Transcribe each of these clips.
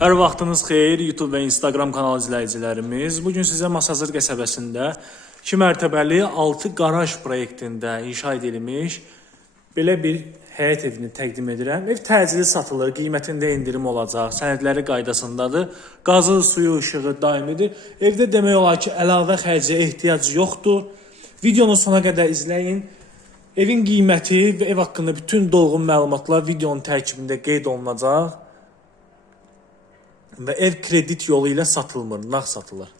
Hər vaxtınız xeyir YouTube və Instagram kanal izləyicilərimiz. Bu gün sizə Masazır qəsəbəsində 2 mərtəbəli 6 qaraj proyektində inşa edilmiş belə bir həyət evini təqdim edirəm. Ev təcili satılır, qiymətində endirim olacaq, sənədləri qaydasındadır. Qazı, suyu, işığı daimidir. Evdə demək olar ki, əlavə xərcə ehtiyac yoxdur. Videonu sona qədər izləyin. Evin qiyməti və ev haqqında bütün dolğun məlumatlar videonun tərkibində qeyd olunacaq. Və ev kredit yolu ilə satılmır, nağd satılır.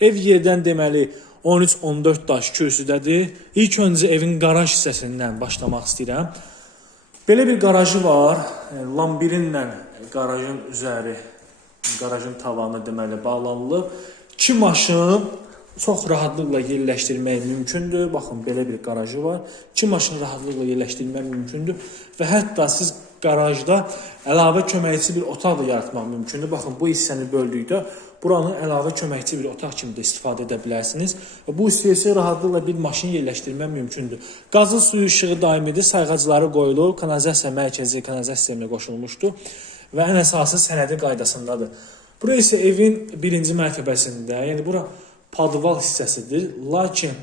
Ev yerdən deməli 13-14 daş kürsüdədir. İlk öncə evin qaraj hissəsindən başlamaq istəyirəm. Belə bir qarajı var. E, Lambirinlə qarajın üzəri, qarajın tavanı deməli bağlanılıb. İki maşın çox rahatlıqla yerləşdirmək mümkündür. Baxın, belə bir qarajı var. İki maşın rahatlıqla yerləşdirmək mümkündür və hətta siz qarajda əlavə köməkçi bir otaq da yaratmaq mümkündür. Baxın, bu hissəni böldükdə buranı əlavə köməkçi bir otaq kimi də istifadə edə bilərsiniz. Bu hissəyə rahatlıqla bir maşın yerləşdirmək mümkündür. Qazı suyu işığı daimidir, sayğacları qoyulub, kanalizasiya mərkəzi kanalizasiya sisteminə qoşulmuşdur və ən əsası sənədi qaydasındadır. Bura isə evin birinci mərtəbəsində, yəni bura padval hissəsidir. Lakin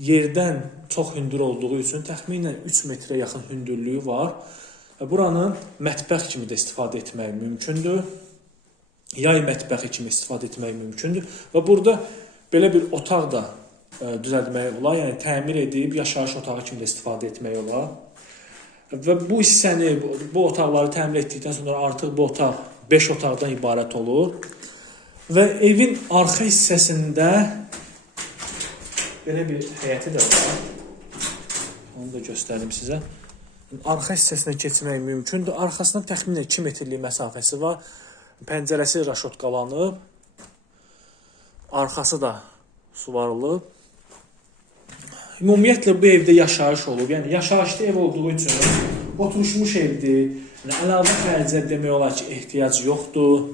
yerdən çox hündür olduğu üçün təxminən 3 metrə yaxın hündürlüyü var. Və buranı mətbəx kimi də istifadə etmək mümkündür. Yay mətbəxi kimi istifadə etmək mümkündür. Və burada belə bir otaq da ə, düzəltmək olar. Yəni təmir edib yaşayış otağı kimi də istifadə etmək olar. Və bu hissəni, bu otaqları təmir etdikdən sonra artıq bu otaq 5 otaqdan ibarət olur. Və evin arxa hissəsində belə bir həyəti də var. Onu da göstərim sizə. Arxa hissəsinə keçmək mümkündür. Arxasında təxminən 2 metrlik məsafəsi var. Pəncərəsi raşotqalanıb. Arxası da suvarılıb. Ümumiyyətlə bu evdə yaşayış olub. Yəni yaşayışlı ev olduğu üçün oturmuş evdir. Yəni əlavə xərcə demək olar ki, ehtiyac yoxdur.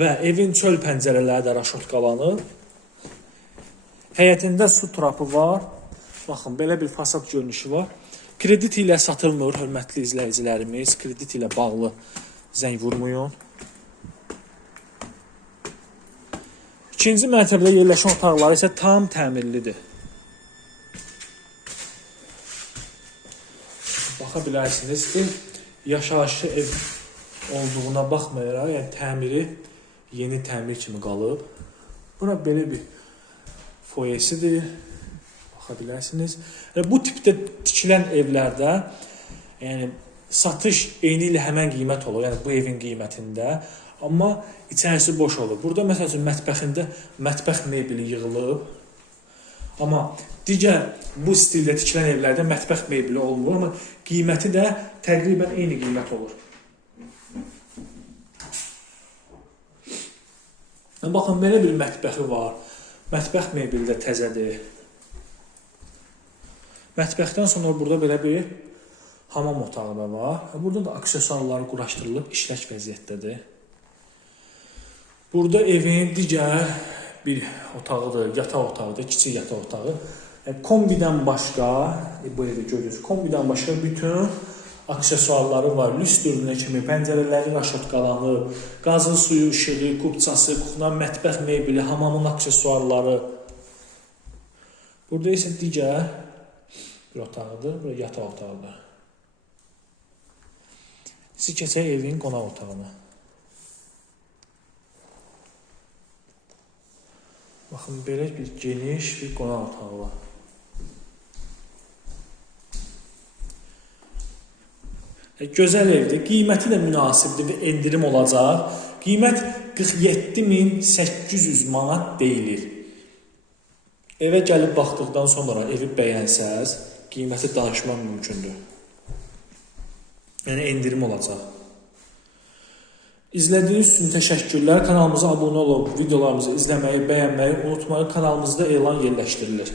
Və evin çöl pəncərələri də raşotqalanıb. Həyətində su trapı var. Baxın, belə bir fasad görünüşü var. Kredit ilə satılmır, hörmətli izləyicilərimiz. Kredit ilə bağlı zəng vurmayın. İkinci mərtəbədə yerləşən otaqları isə tam təmirlidir. Baxa bilərsiniz ki, yaşayışlı ev olduğuna baxmayaraq, yəni təmiri yeni təmir kimi qalıb. Bura belə bir foyesidir. Baxa bilərsiniz. Və bu tipdə tikilən evlərdə yəni satış eyni ilə həmən qiymət olur. Yəni bu evin qiymətində, amma içərisi boş olur. Burada məsəl üçün mətbəxində mətbəx mebeli yığılıb. Amma digər bu stildə tikilən evlərdə mətbəx mebeli olmur, amma qiyməti də təqribən eyni qiymət olur. Baxın, belə bir mətbəxi var. Mətbəx mebeli də təzədir. Mətbəxdən sonra burada belə bir hamam otağı da var. Burada da aksesuarları quraşdırılıb işlək vəziyyətdədir. Burada evin digər bir otağıdır, yataq otağıdır, kiçik yataq otağı. E, kombidən başqa, e, bu evdə görürsünüz, kombidən başqa bütün aksesuarları var. Lüstrünə kimi pəncərələri raşotqalanıb, qazın suyu, işığı, kubçası, kuxna, mətbəx mebeli, hamamın aksesuarları. Burada isə digər bir otağıdır, bura yataq otağıdır. Siz keçək evin qonaq otağına. Baxın, belə bir geniş bir qonaq otağı var. E, Gözəl evdir. Qiyməti də münasibdir və endirim olacaq. Qiymət 47800 manat deyilir. Evə gəlib baxdıqdan sonra evi bəyənsəz, qiyməti danışmaq mümkündür. Yəni endirim olacaq. İzlədiyiniz üçün təşəkkürlər. Kanalımıza abunə olub videolarımızı izləməyi, bəyənməyi unutmayın. Kanalımızda elan yerləşdirilir.